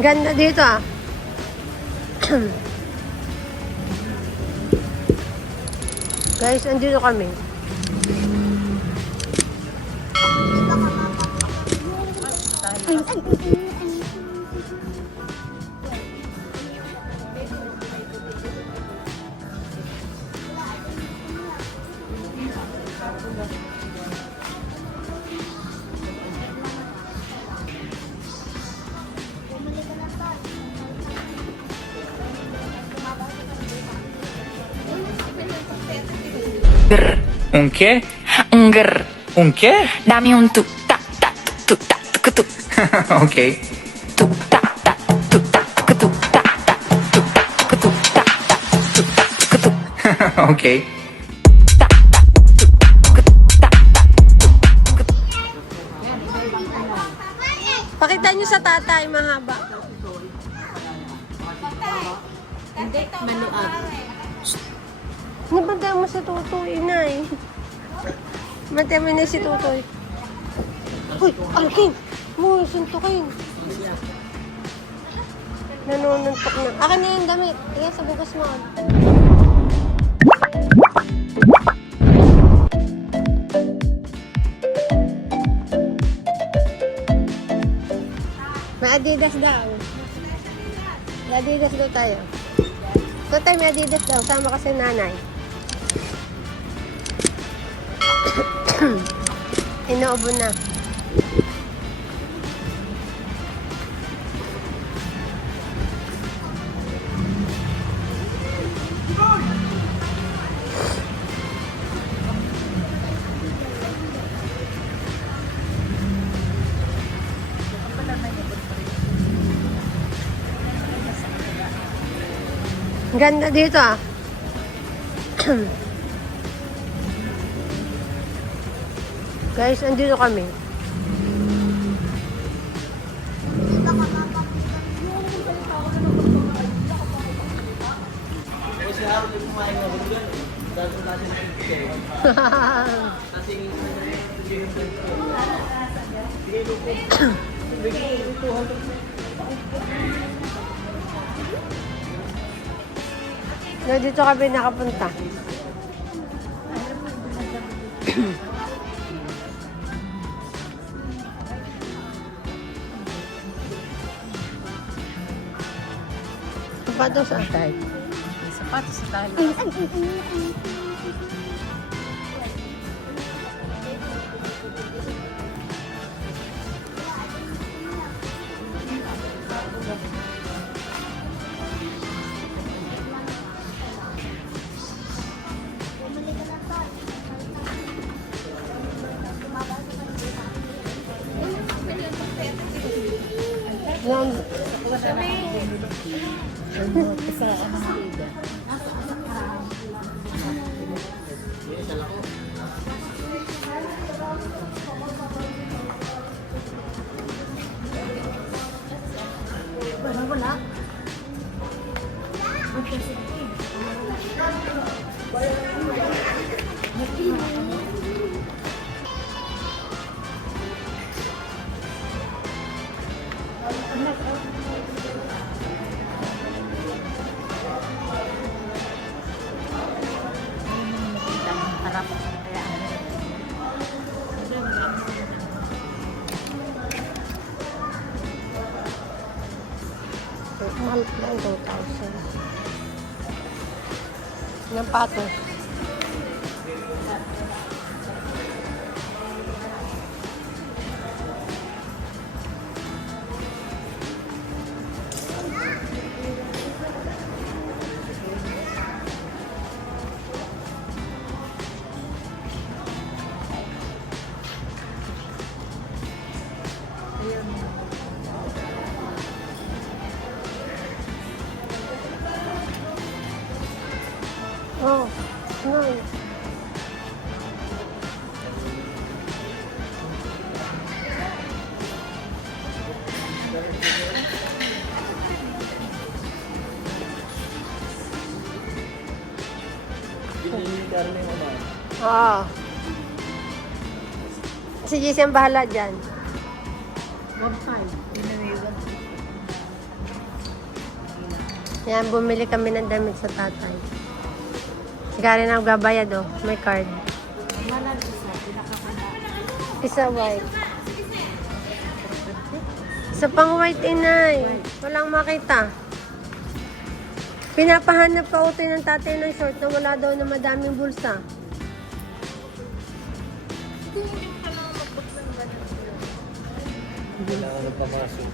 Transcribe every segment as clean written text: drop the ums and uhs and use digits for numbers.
Ganda dito ah. Guys, andito kami. Un qué? Un qué? Dame un tuk tak tak tuk tak tuk tuk Ok. tuk tak tak tuk tak tuk tuk tak tak tuk tak tuk tuk tak tak tuk tak tuk tuk Ok. tak tak tuk tuk tak tak tuk tuk. Pakita nyo sa tatay, mahaba. Nabantay mo si Tutoy, inay. Bantay mo na si Tutoy. Uy, Alkin! Uy, suntukin. Nanununtok na. Akin na yung damit. Tingnan sa bukas mo. May Adidas daw. May Adidas daw tayo. Tutay, may Adidas daw. Sama kasi nanay. Inuubo na. Ganda dito ah. Guys, andito kami. Dito kami nakapunta. Sapatos sa atay. Sapatos sa talo. Mahal lang 2,000. Ng patos. Oh, no. Oo. Si Jesse ang bahala dyan. 1.5. Yan, bumili kami ng damit sa tatay. Si Karen ang gabayad, oh. May card. Isa white. Isa pang white, inay. Walang makita. Pinapahanap pa utoy ng tatay ng short na wala daw na madaming bulsa. Kailangan ng pamasok.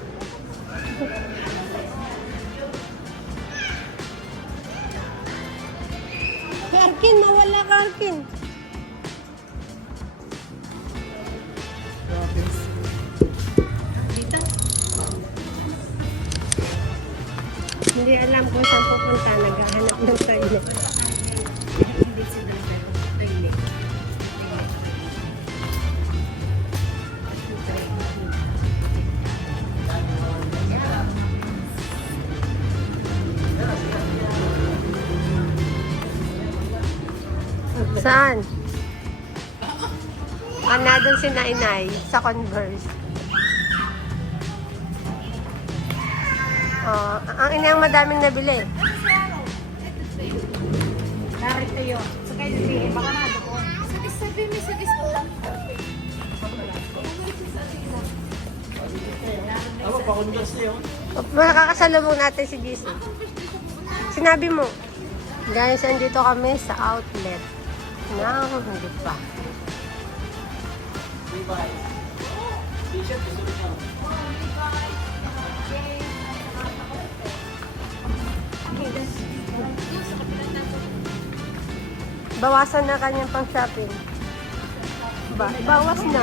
Karkin, mawala Karkin. Hindi alam kung saan pupunta. Naghahanap ng toilet. Saan? Doon si Nainay sa Converse. Oh, ang inang madaming nabili. Narit kayo. Sa kayo din, baka na doon. Sabi mo, sagis mo lang. Ako, pakundas na yun. Makakasalubong natin si GC. Sinabi mo. Guys, andito kami sa outlet. Hindi pa. T-shirt, gusto niyo. Bawasan na kanyang pang shopping. Bawas na.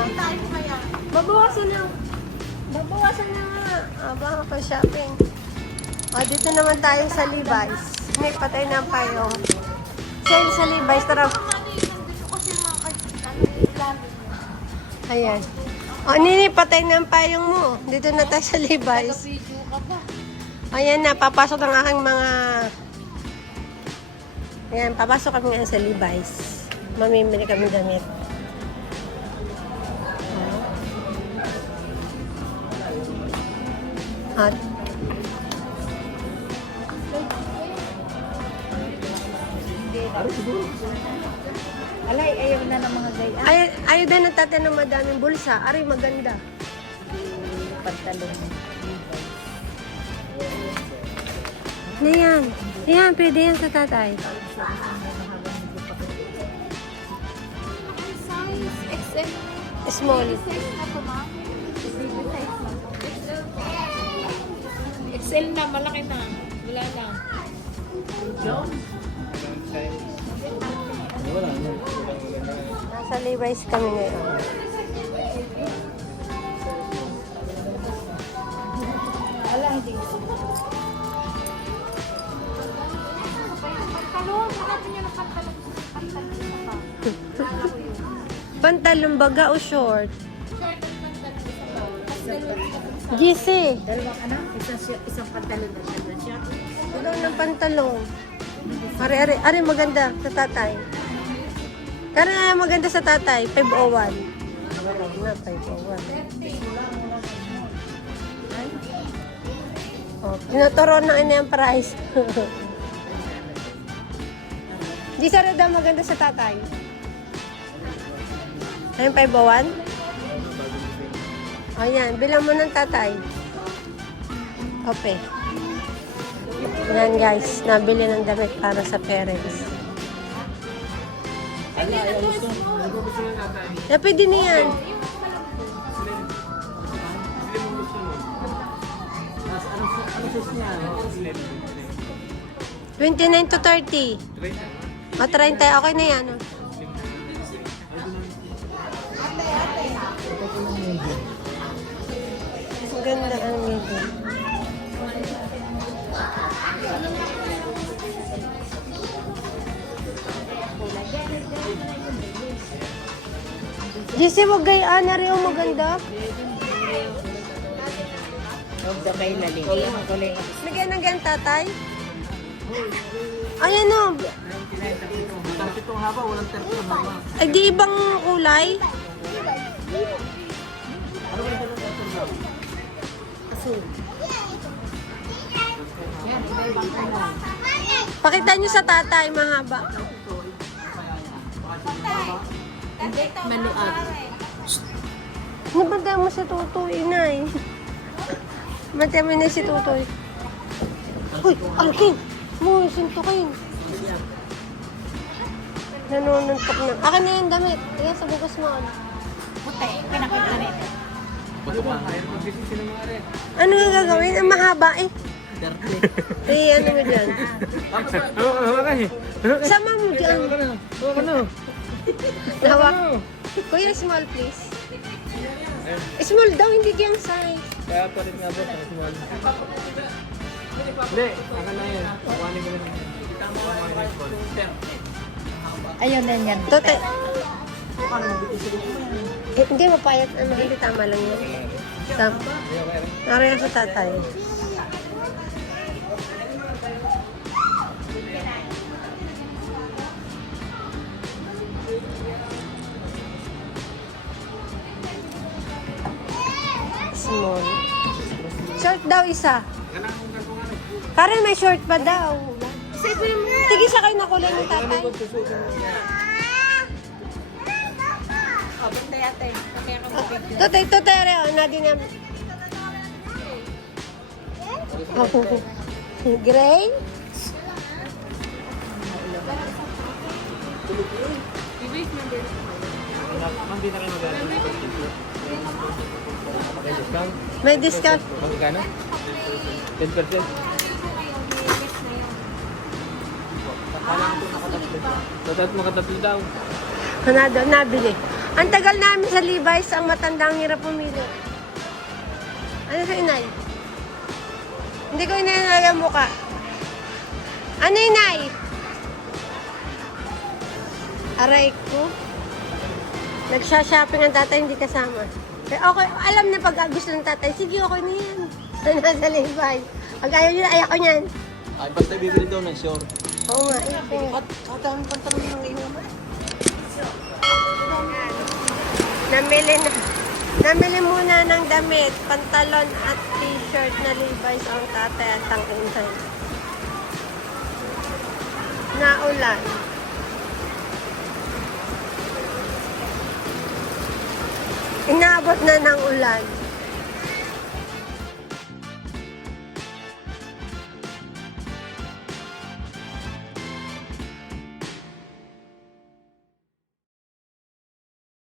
Babawasan na. Babawasan na nga. Baka pa shopping. Dito naman tayo sa Levi's. May patay na pa yung sale sa Levi's. Tara. Ayan. Nini, patay na ang payong mo. Dito na tayo sa Levi's. Ayan na, papasok ang aking mga... Ayan, papasok kami ngayon sa Levi's. Mamimili kami damit. At... Alay, ayaw na ng mga gaya. Ayaw din ang tatay ng madaming bulsa. Aray, maganda. Pantalon. Yan. Yan, pwede yan sa tatay. XL. Small. XL na, malaki na. Wala lang. Wala na. Nasa Levi's kami ngayon. Wala, hindi. Pantalon, hanapin niyo ng pantalon. Pantalon isa pa. Pantalon baga o short? Short at pantalon isa pa. Pastel isa pa. GC. Dalawang anak, isang pantalon na siya. Ano ng pantalon? Ari, maganda sa tatay. Kaya maganda sa tatay, 501. Na, 501. Oh, tinuturo na ina yung price. Di sa daw maganda sa tatay. Ayun, 501? O yan, bilang mo ng tatay. Okay. Yan guys, nabili ng damit para sa parents. Pwede na yan. Ano sus niya? 29 to 30. O 30, okay na yan. Ang ganda ang medium. Jesse, wag gayaan na rin maganda. Huwag daw kayo lalim. Ang kulay nga. Bigyan ng ganyan tatay. Ayan o. Itong haba, walang 30 ang haba. Ay, di ibang kulay. Ano ba yung 30 ang haba? Asul. Yan, iba-ibang tanong. Pakita nyo sa tatay, mahaba. Hindi, maluag. Nabanda mo si Tutoy, inay. Banda mo na si Tutoy. Uy, alkin! Mo, suntukin. Nanununtok na. Akin na yung damit. Tingnan sa bukas mo. Puti, pinakita nito. Ano yung gagawin? Ang mahaba eh. Ano mo dyan? Sama mo dyan. Hawak. Kuya, small please. Small daw, hindi yung size. Kaya pa rin nga ba, small. Hindi, akan na yun. Kuhanin ko na. Ayun na yan. Tote. Hindi mapayat. Hindi tama lang yun. Tama. Narayan sa tatay. Small. Short daw isa. Karen, may short pa daw. Sige sa kayo na kulay ng tatay. Tutay, tutay, nadi na. Gray? Hindi na rin magana. May discount. Magkano? 10%. Dapat makatatlo daw. Nabili. Ang tagal namin sa Levi's, ang matandang hirap pumili. Ano sa inay? Hindi ko inay ang mukha. Ano inay? Aray ko. Nagsha-shopping ang tatay, hindi kasama. Pero okay, alam na pag gusto ng tatay, sige okay na yan. Nasa Levi's. Pag ayaw nyo, ayaw ko niyan. Ay, basta bibili daw ng short. Oo nga, eh. At ang pantalon ng iyo. Namili muna ng damit, pantalon at t-shirt na Levi's ang tatay at ang inay. Naulan. Inaabot na ng ulan.